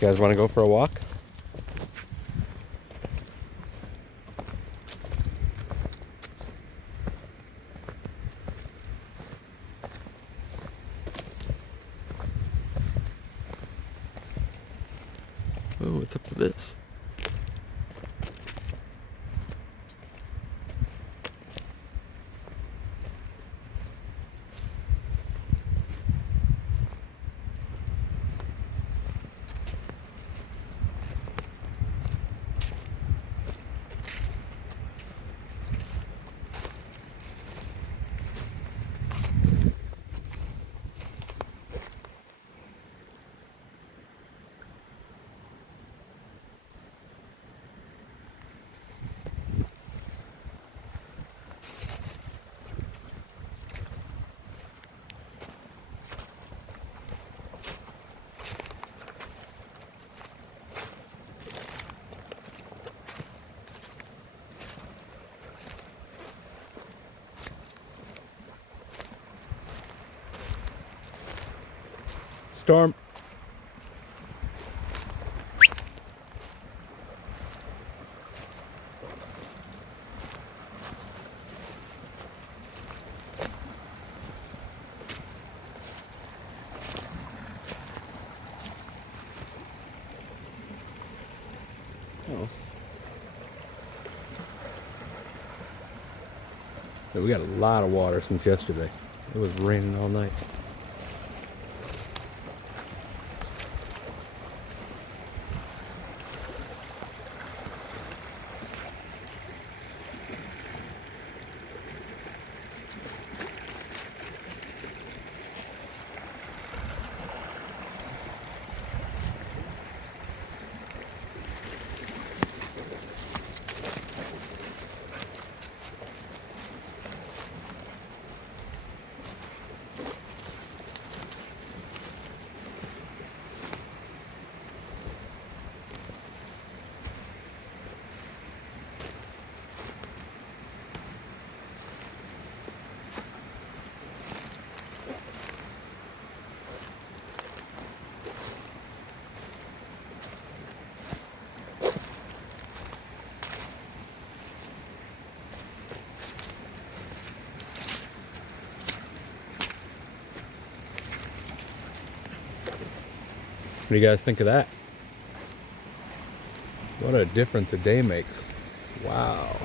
You guys want to go for a walk? Oh, what's up with this? Storm. Oh. We got a lot of water since yesterday. It was raining all night. What do you guys think of that? What a difference a day makes. Wow.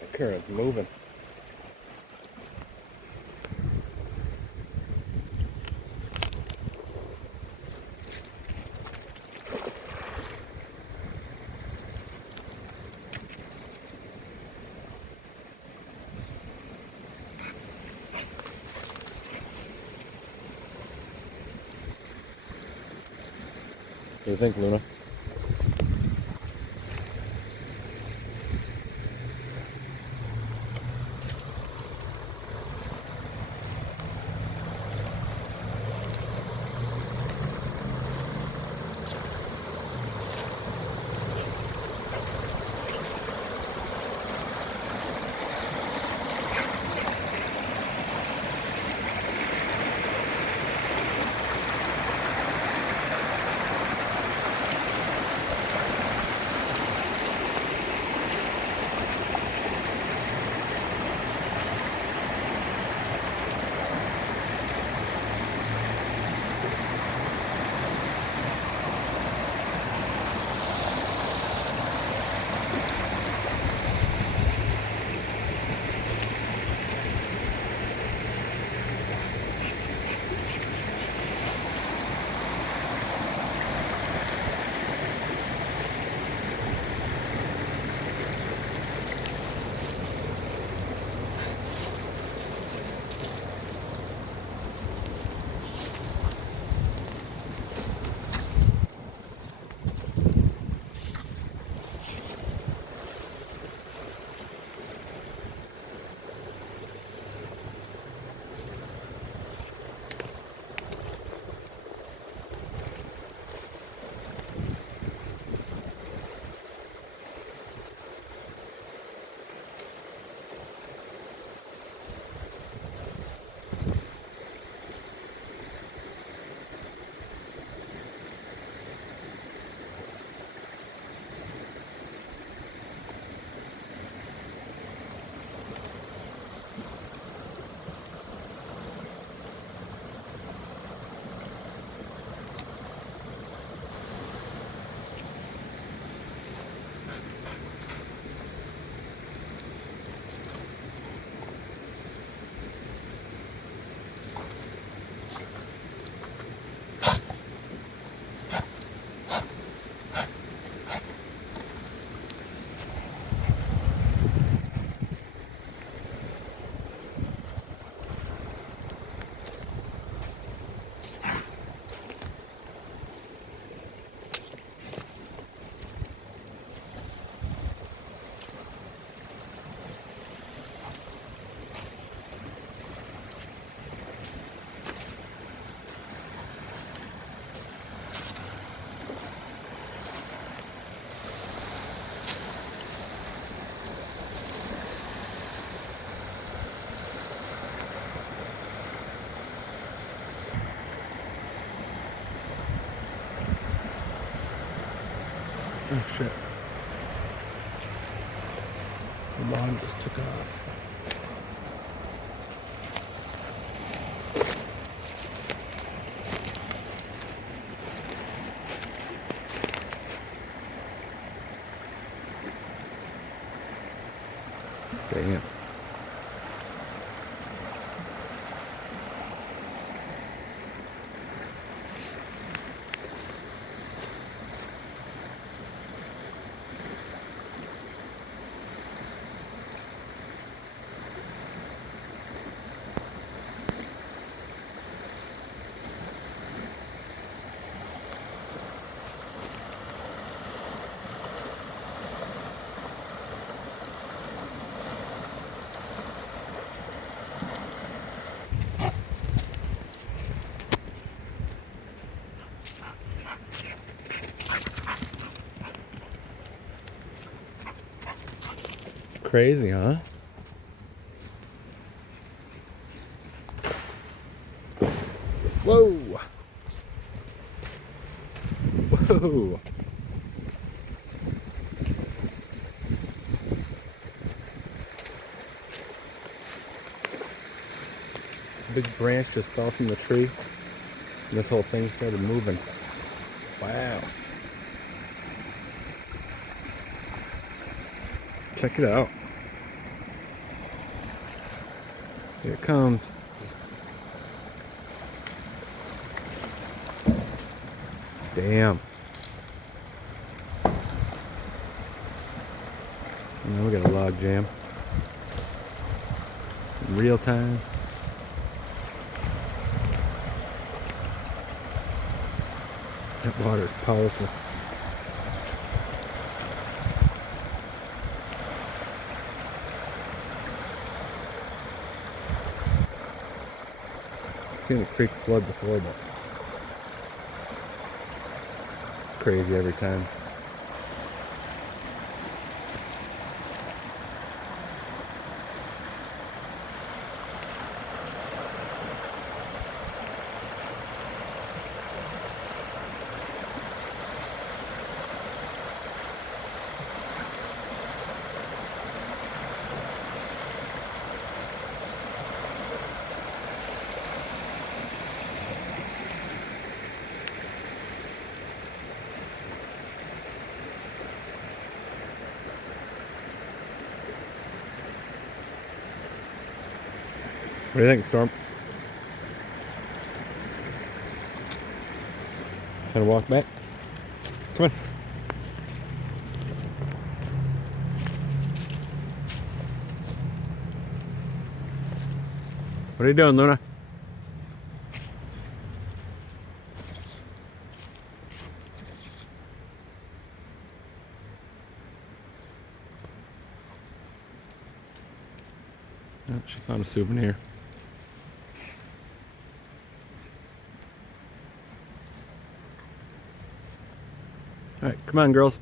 The current's moving. What do you think, Luna? Oh shit. The lawn just took off. Damn. Crazy, huh? Whoa! Whoa! Big branch just fell from the tree, and this whole thing started moving. Wow. Check it out. Here it comes. Damn. Now we got a log jam. In real time. That water is powerful. I've seen the creek flood before, but it's crazy every time. What do you think, Storm? Gonna walk back? Come on. What are you doing, Luna? Oh, she found a souvenir. All right, come on, girls.